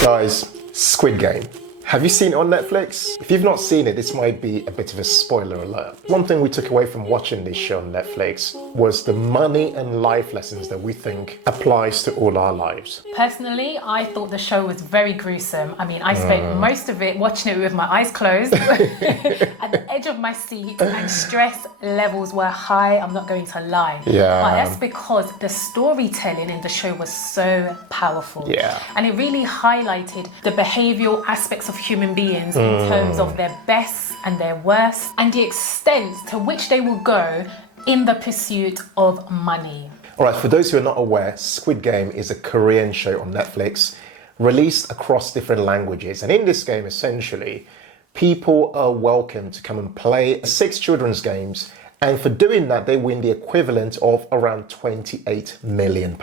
Guys, Squid Game. Have you seen it on Netflix? If you've not seen it, this might be a bit of a spoiler alert. One thing we took away from watching this show on Netflix was the money and life lessons that we think applies to all our lives. Personally, I thought the show was very gruesome. I mean, I spent most of it watching it with my eyes closed at the edge of my seat, and stress levels were high, I'm not going to lie. Yeah. But that's because the storytelling in the show was so powerful. Yeah. And it really highlighted the behavioural aspects of human beings in terms of their best and their worst, and the extent to which they will go in the pursuit of money. All right, for those who are not aware, Squid Game is a Korean show on Netflix, released across different languages. And in this game, essentially, people are welcome to come and play 6 children's games. And for doing that, they win the equivalent of around £28 million.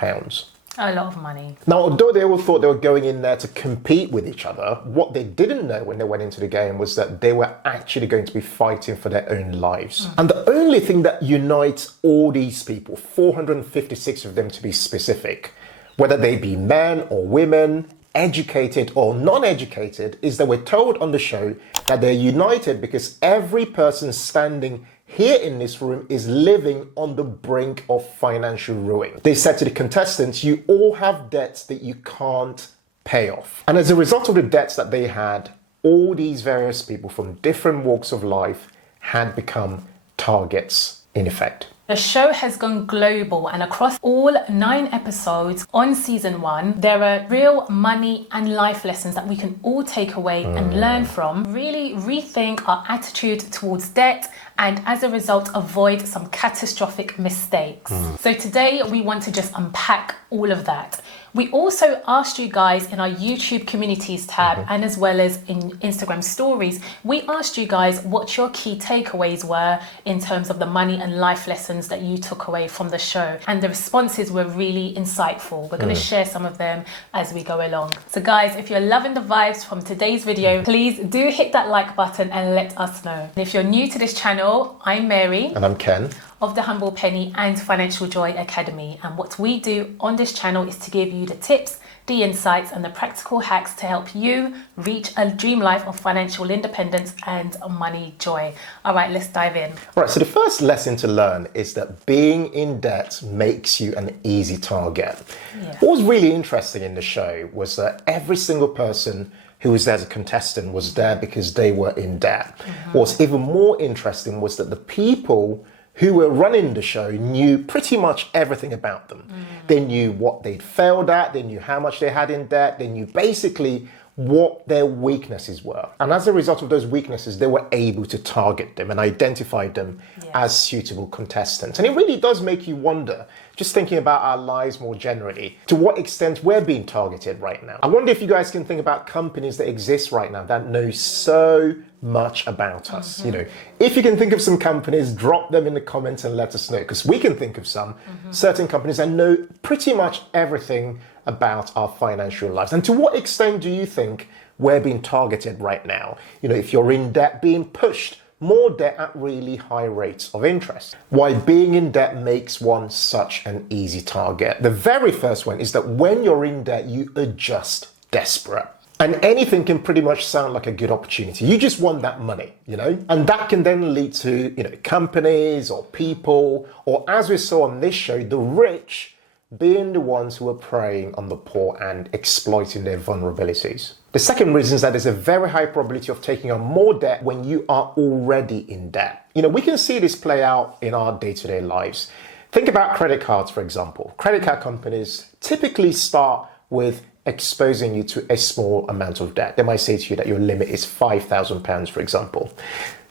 A lot of money. Now, although they all thought they were going in there to compete with each other, what they didn't know when they went into the game was that they were actually going to be fighting for their own lives. And the only thing that unites all these people, 456 of them to be specific, whether they be men or women, educated or non-educated, is that we're told on the show that they're united because every person standing here in this room is living on the brink of financial ruin. They said to the contestants, you all have debts that you can't pay off. And as a result of the debts that they had, all these various people from different walks of life had become targets in effect. The show has gone global, and across all 9 episodes on season 1, there are real money and life lessons that we can all take away and learn from, really rethink our attitude towards debt, and as a result avoid some catastrophic mistakes. So today we want to just unpack all of that. We also asked you guys in our YouTube communities tab and as well as in Instagram stories, we asked you guys what your key takeaways were in terms of the money and life lessons that you took away from the show. And the responses were really insightful. We're going to share some of them as we go along. So guys, if you're loving the vibes from today's video, please do hit that like button and let us know. And if you're new to this channel, I'm Mary. And I'm Ken. Of the Humble Penny and Financial Joy Academy. And what we do on this channel is to give you the tips, the insights and the practical hacks to help you reach a dream life of financial independence and money joy. All right, let's dive in. All right, so the first lesson to learn is that being in debt makes you an easy target. Yeah. What was really interesting in the show was that every single person who was there as a contestant was there because they were in debt. What's even more interesting was that the people who were running the show knew pretty much everything about them. They knew what they'd failed at, they knew how much they had in debt, they knew basically what their weaknesses were. And as a result of those weaknesses, they were able to target them and identify them as suitable contestants. And it really does make you wonder, just thinking about our lives more generally, to what extent we're being targeted right now. I wonder if you guys can think about companies that exist right now that know so much about us. You know, if you can think of some companies, drop them in the comments and let us know, because we can think of some certain companies that know pretty much everything about our financial lives. And to what extent do you think we're being targeted right now? You know, if you're in debt, being pushed more debt at really high rates of interest. Why being in debt makes one such an easy target. The very first one is that when you're in debt, you are just desperate. And anything can pretty much sound like a good opportunity. You just want that money, you know? And that can then lead to, you know, companies or people, or as we saw on this show, the rich being the ones who are preying on the poor and exploiting their vulnerabilities. The second reason is that there's a very high probability of taking on more debt when you are already in debt. You know, we can see this play out in our day-to-day lives. Think about credit cards, for example. Credit card companies typically start with exposing you to a small amount of debt. They might say to you that your limit is £5,000, for example.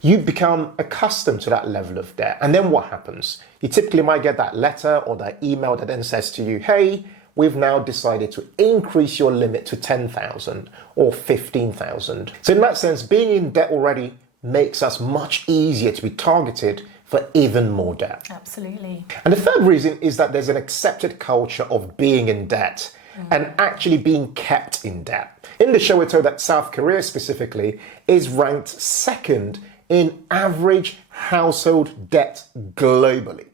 You become accustomed to that level of debt. And then what happens? You typically might get that letter or that email that then says to you, hey, we've now decided to increase your limit to 10,000 or 15,000. So in that sense, being in debt already makes us much easier to be targeted for even more debt. Absolutely. And the third reason is that there's an accepted culture of being in debt and actually being kept in debt. In the show, we're told that South Korea specifically is ranked second in average household debt globally.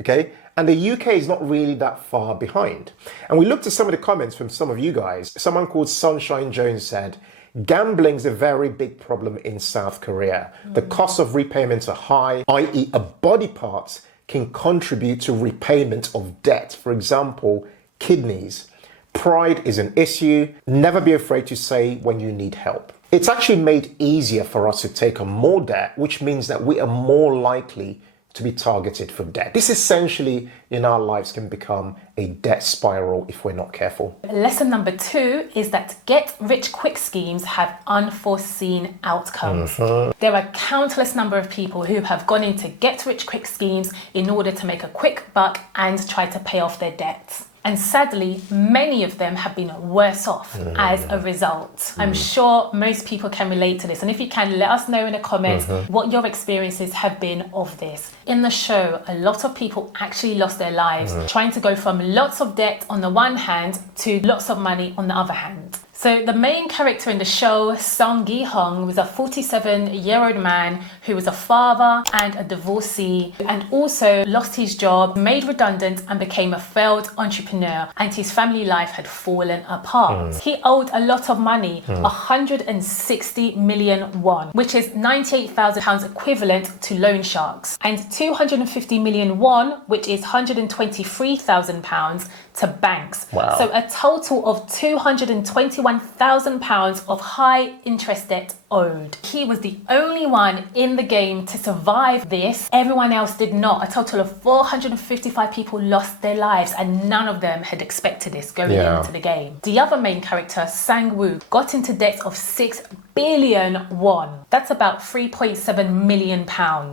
Okay? And the UK is not really that far behind. And we looked at some of the comments from some of you guys. Someone called Sunshine Jones said, gambling is a very big problem in South Korea. The cost of repayments are high, i.e. a body part can contribute to repayment of debt. For example, kidneys. Pride is an issue. Never be afraid to say when you need help. It's actually made easier for us to take on more debt, which means that we are more likely to be targeted for debt. This essentially in our lives can become a debt spiral if we're not careful. Lesson number 2 is that get-rich-quick schemes have unforeseen outcomes. There are countless number of people who have gone into get-rich-quick schemes in order to make a quick buck and try to pay off their debts. And sadly, many of them have been worse off as a result. I'm sure most people can relate to this. And if you can, let us know in the comments what your experiences have been of this. In the show, a lot of people actually lost their lives trying to go from lots of debt on the one hand to lots of money on the other hand. So the main character in the show, Song Gi-hong, was a 47-year-old man who was a father and a divorcee, and also lost his job, made redundant, and became a failed entrepreneur, and his family life had fallen apart. He owed a lot of money, 160 million won, which is £98,000 equivalent to loan sharks, and 250 million won, which is £123,000 to banks. Wow. So a total of £221,000 of high interest debt owed. He was the only one in the game to survive this. Everyone else did not. A total of 455 people lost their lives, and none of them had expected this going into the game. The other main character, Sang-woo, got into debt of 6 billion won. That's about £3.7 million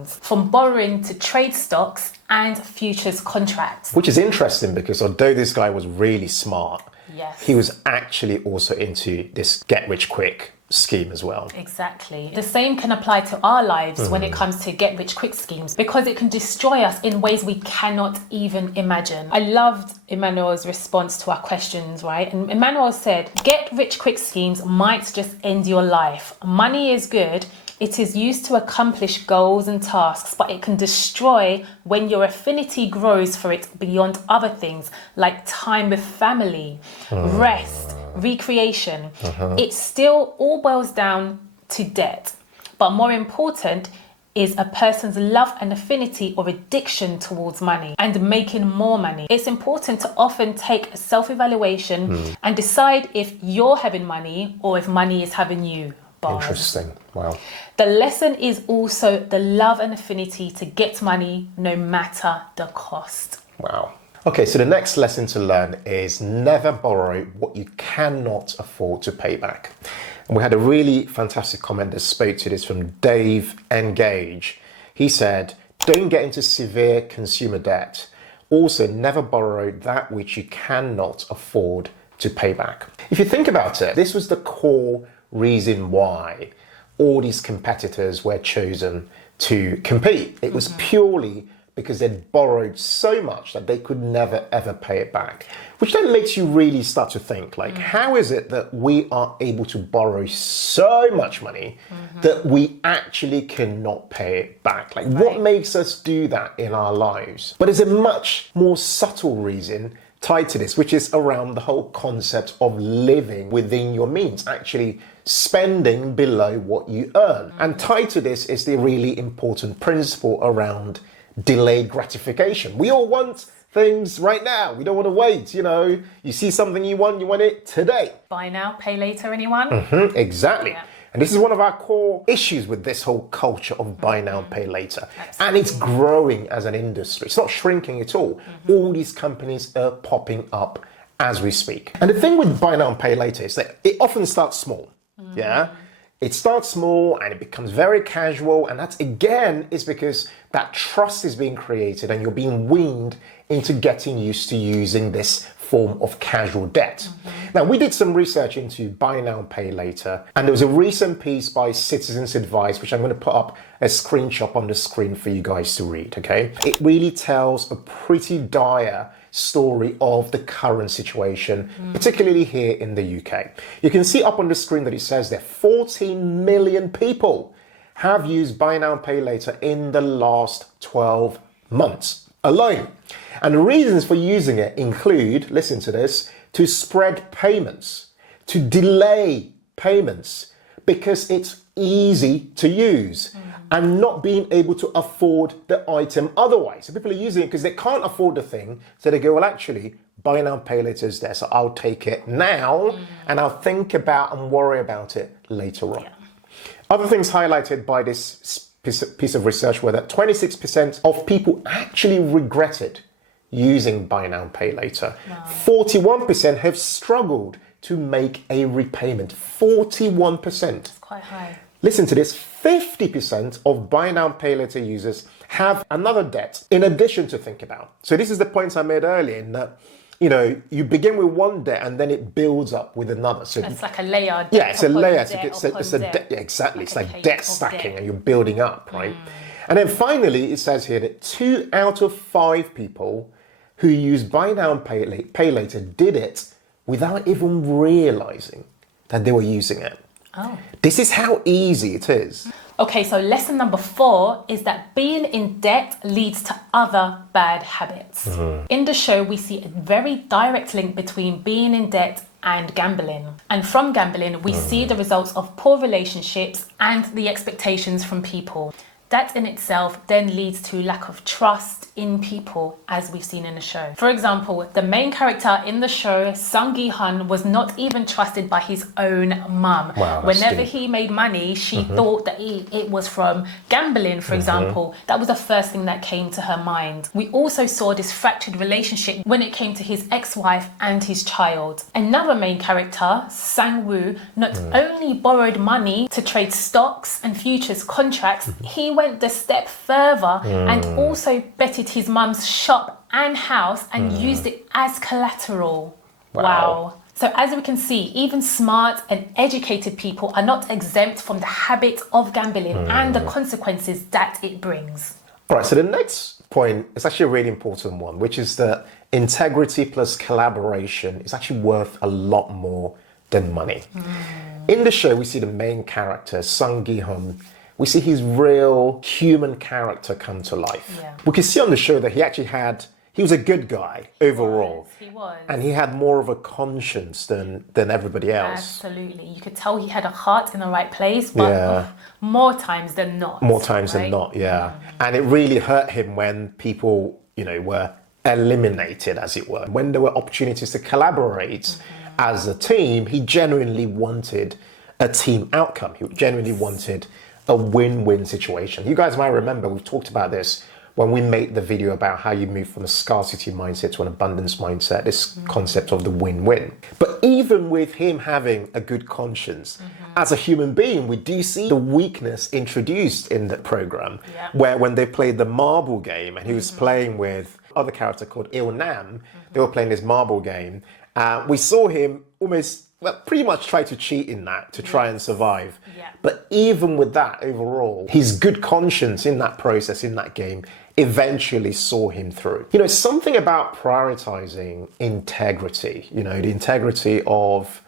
from borrowing to trade stocks and futures contracts. Which is interesting because although this guy was really smart, he was actually also into this get-rich-quick scheme as well. Exactly. The same can apply to our lives when it comes to get-rich-quick schemes, because it can destroy us in ways we cannot even imagine. I loved Emmanuel's response to our questions, right? And Emmanuel said, get-rich-quick schemes might just end your life. Money is good. It is used to accomplish goals and tasks, but it can destroy when your affinity grows for it beyond other things like time with family, rest, recreation. It still all boils down to debt. But more important is a person's love and affinity or addiction towards money and making more money. It's important to often take a self-evaluation and decide if you're having money or if money is having you. Interesting. Wow. The lesson is also the love and affinity to get money no matter the cost. Wow. Okay, so the next lesson to learn is never borrow what you cannot afford to pay back. And we had a really fantastic comment that spoke to this from Dave Engage. He said, don't get into severe consumer debt. Also, never borrow that which you cannot afford to pay back. If you think about it, this was the core reason why all these competitors were chosen to compete. It was purely because they'd borrowed so much that they could never ever pay it back, which then makes you really start to think, like, how is it that we are able to borrow so much money that we actually cannot pay it back? Like, what makes us do that in our lives? But there's a much more subtle reason tied to this, which is around the whole concept of living within your means, actually spending below what you earn. And tied to this is the really important principle around delayed gratification. We all want things right now. We don't want to wait. You know, you see something you want it today. Buy now, pay later, anyone? Exactly. Yeah. And this is one of our core issues with this whole culture of buy now, pay later. Absolutely. And it's growing as an industry. It's not shrinking at all. All these companies are popping up as we speak. And the thing with buy now and pay later is that it often starts small. Yeah. It starts small and it becomes very casual. And that's, again, is because that trust is being created and you're being weaned into getting used to using this form of casual debt. Now, we did some research into buy now, pay later, and there was a recent piece by Citizens Advice, which I'm going to put up a screenshot on the screen for you guys to read, okay? It really tells a pretty dire story of the current situation, particularly here in the UK. You can see up on the screen that it says that 14 million people have used buy now, pay later in the last 12 months. alone. And the reasons for using it include, listen to this, to spread payments, to delay payments, because it's easy to use and not being able to afford the item otherwise. So people are using it because they can't afford the thing. So they go, well, actually, buy now, pay later is there. So I'll take it now and I'll think about and worry about it later on. Yeah. Other things highlighted by this piece of research were that 26% of people actually regretted using buy now, pay later. Wow. 41% have struggled to make a repayment. 41%. That's quite high. Listen to this, 50% of buy now, pay later users have another debt in addition to think about. So this is the point I made earlier in that, you know, you begin with one debt and then it builds up with another. So it's like a layer. Yeah, it's a layer. Yeah, exactly. It's like debt stacking and you're building up, right? And then finally, it says here that 2 out of 5 people who use buy now and pay later did it without even realizing that they were using it. Oh. This is how easy it is. Okay, so lesson number 4 is that being in debt leads to other bad habits. In the show, we see a very direct link between being in debt and gambling. And from gambling, we see the results of poor relationships and the expectations from people. That in itself then leads to lack of trust in people, as we've seen in the show. For example, the main character in the show, Sung Gi-hun, was not even trusted by his own mum. Wow, whenever he made money, she thought that it was from gambling, for example. That was the first thing that came to her mind. We also saw this fractured relationship when it came to his ex-wife and his child. Another main character, Sang-woo, not only borrowed money to trade stocks and futures contracts, he went the step further and also betted his mum's shop and house and used it as collateral. Wow. So as we can see, even smart and educated people are not exempt from the habit of gambling and the consequences that it brings. All right, so the next point is actually a really important one, which is that integrity plus collaboration is actually worth a lot more than money. In the show, we see the main character, Sung Gi-hun. We see his real human character come to life. Yeah. We can see on the show that he was a good guy overall. He was. And he had more of a conscience than everybody else. Absolutely. You could tell he had a heart in the right place, but more times than not. More times than not, yeah. And it really hurt him when people, you know, were eliminated, as it were. When there were opportunities to collaborate as a team, he genuinely wanted a team outcome. He genuinely wanted a win-win situation. You guys might remember, we've talked about this when we made the video about how you move from a scarcity mindset to an abundance mindset, this concept of the win-win. But even with him having a good conscience, as a human being, we do see the weakness introduced in the program, where when they played the marble game and he was playing with other character called Il Nam, they were playing this marble game. We saw him almost pretty much try to cheat in that to try and survive. But even with that overall, his good conscience in that process, in that game, eventually saw him through. You know, something about prioritizing integrity, you know, the integrity of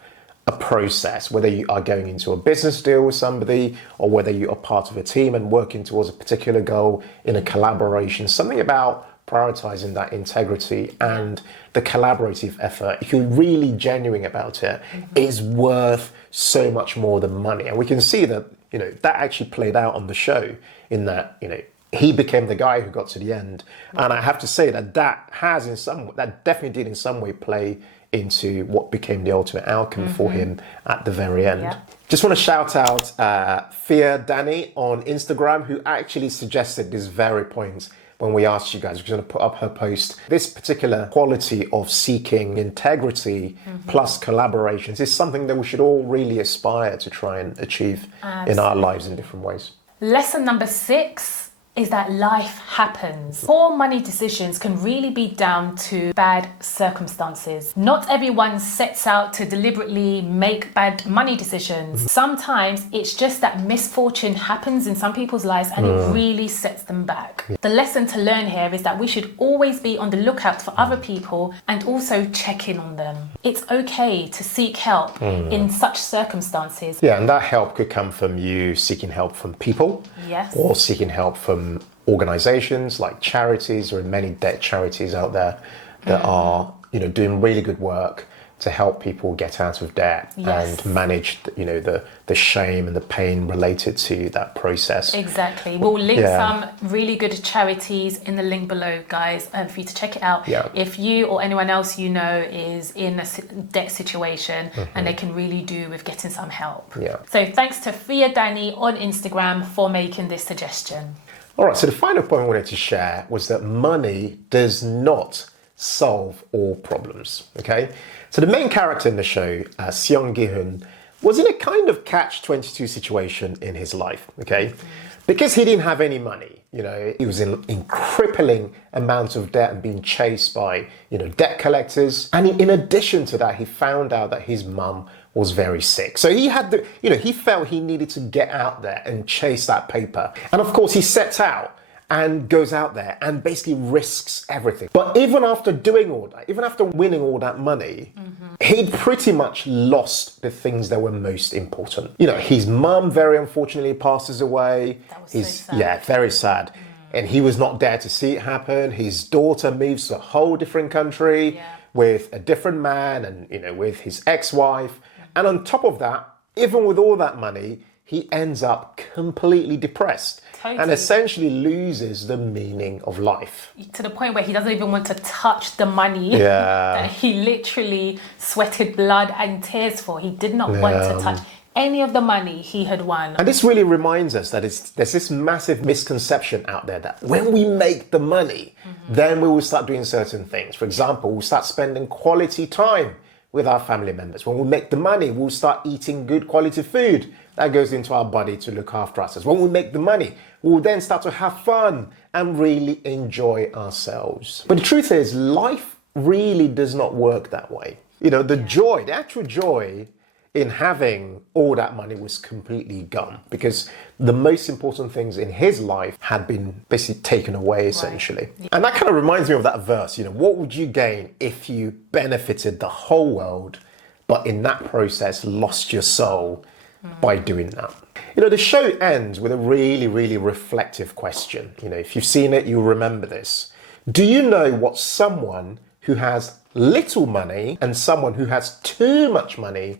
a process, whether you are going into a business deal with somebody or whether you are part of a team and working towards a particular goal in a collaboration, something about prioritizing that integrity and the collaborative effort, if you're really genuine about it, is worth so much more than money. And we can see that, you know, that actually played out on the show in that, you know, he became the guy who got to the end. And I have to say that that definitely did in some way play into what became the ultimate outcome for him at the very end. Just want to shout out Fear Danny on Instagram, who actually suggested this very point when we asked you guys. We're going to put up her post. This particular quality of seeking integrity plus collaborations is something that we should all really aspire to try and achieve in our lives in different ways. Lesson number 6 is that life happens. Poor money decisions can really be down to bad circumstances. Not everyone sets out to deliberately make bad money decisions. Sometimes it's just that misfortune happens in some people's lives and it really sets them back. The lesson to learn here is that we should always be on the lookout for other people and also check in on them. It's okay to seek help in such circumstances. Yeah, and that help could come from you seeking help from people, or seeking help from organizations like charities. There are many debt charities out there that are, doing really good work to help people get out of debt and manage, the shame and the pain related to that process. Exactly. We'll link some really good charities in the link below, guys, for you to check it out. Yeah. If you or anyone else you know is in a debt situation and they can really do with getting some help. Yeah. So thanks to Fia Danny on Instagram for making this suggestion. All right, so the final point I wanted to share was that money does not solve all problems, okay? So the main character in the show, Seong Gi-hun, was in a kind of catch-22 situation in his life, okay? Because he didn't have any money, he was in crippling amounts of debt and being chased by, debt collectors. And in addition to that, he found out that his mum was very sick. So he had he felt he needed to get out there and chase that paper. And of course, he sets out and goes out there and basically risks everything. But even after doing all that, even after winning all that money, he'd pretty much lost the things that were most important. His mum very unfortunately passes away. That was so sad. Yeah, very sad. And he was not there to see it happen. His daughter moves to a whole different country with a different man and, with his ex-wife. And on top of that, even with all that money, he ends up completely depressed. Totally. And essentially loses the meaning of life. To the point where he doesn't even want to touch the money that he literally sweated blood and tears for. He did not want to touch any of the money he had won. And this really reminds us that there's this massive misconception out there that when we make the money, then we will start doing certain things. For example, we'll start spending quality time with our family members. When we make the money, we'll start eating good quality food that goes into our body to look after us. When we make the money, we'll then start to have fun and really enjoy ourselves. But the truth is, life really does not work that way. The actual joy in having all that money was completely gone because the most important things in his life had been basically taken away, essentially. Right. And that kind of reminds me of that verse, what would you gain if you benefited the whole world, but in that process lost your soul by doing that? The show ends with a really, really reflective question. If you've seen it, you'll remember this. Do you know what someone who has little money and someone who has too much money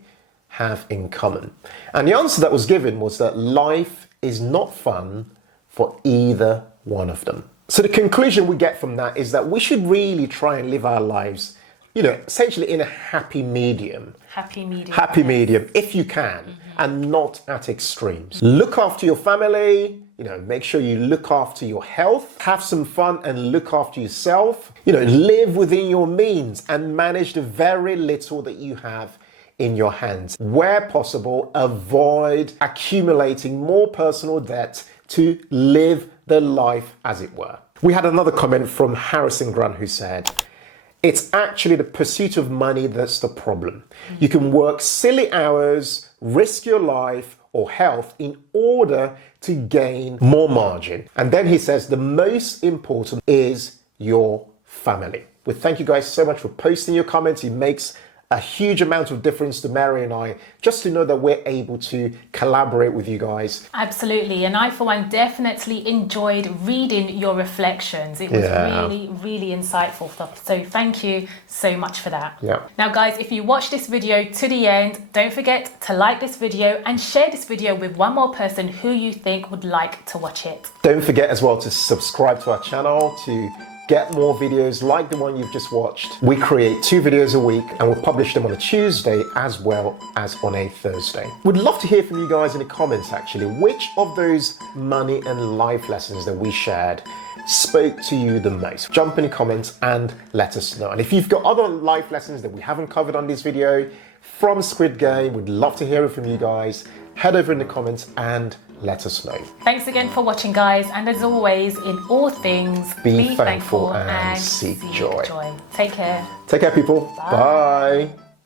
have in common? And the answer that was given was that life is not fun for either one of them. So the conclusion we get from that is that we should really try and live our lives, essentially in a happy medium. Happy medium, if you can, and not at extremes. Look after your family, make sure you look after your health, have some fun and look after yourself, live within your means and manage the very little that you have in your hands. Where possible, avoid accumulating more personal debt to live the life as it were. We had another comment from Harrison Grant who said, it's actually the pursuit of money that's the problem. You can work silly hours, risk your life or health in order to gain more margin. And then he says the most important is your family. Well, thank you guys so much for posting your comments. It makes a huge amount of difference to Mary and I, just to know that we're able to collaborate with you guys. Absolutely. And I, for one, definitely enjoyed reading your reflections. It was really, really insightful stuff. So thank you so much for that. Yeah. Now, guys, if you watch this video to the end, don't forget to like this video and share this video with one more person who you think would like to watch it. Don't forget as well to subscribe to our channel to get more videos like the one you've just watched. We create 2 videos a week and we'll publish them on a Tuesday as well as on a Thursday. We'd love to hear from you guys in the comments actually. Which of those money and life lessons that we shared spoke to you the most? Jump in the comments and let us know. And if you've got other life lessons that we haven't covered on this video from Squid Game, we'd love to hear it from you guys. Head over in the comments and let us know. Thanks again for watching, guys, and as always, in all things, be thankful and seek joy. Take care. Take care, people. Bye.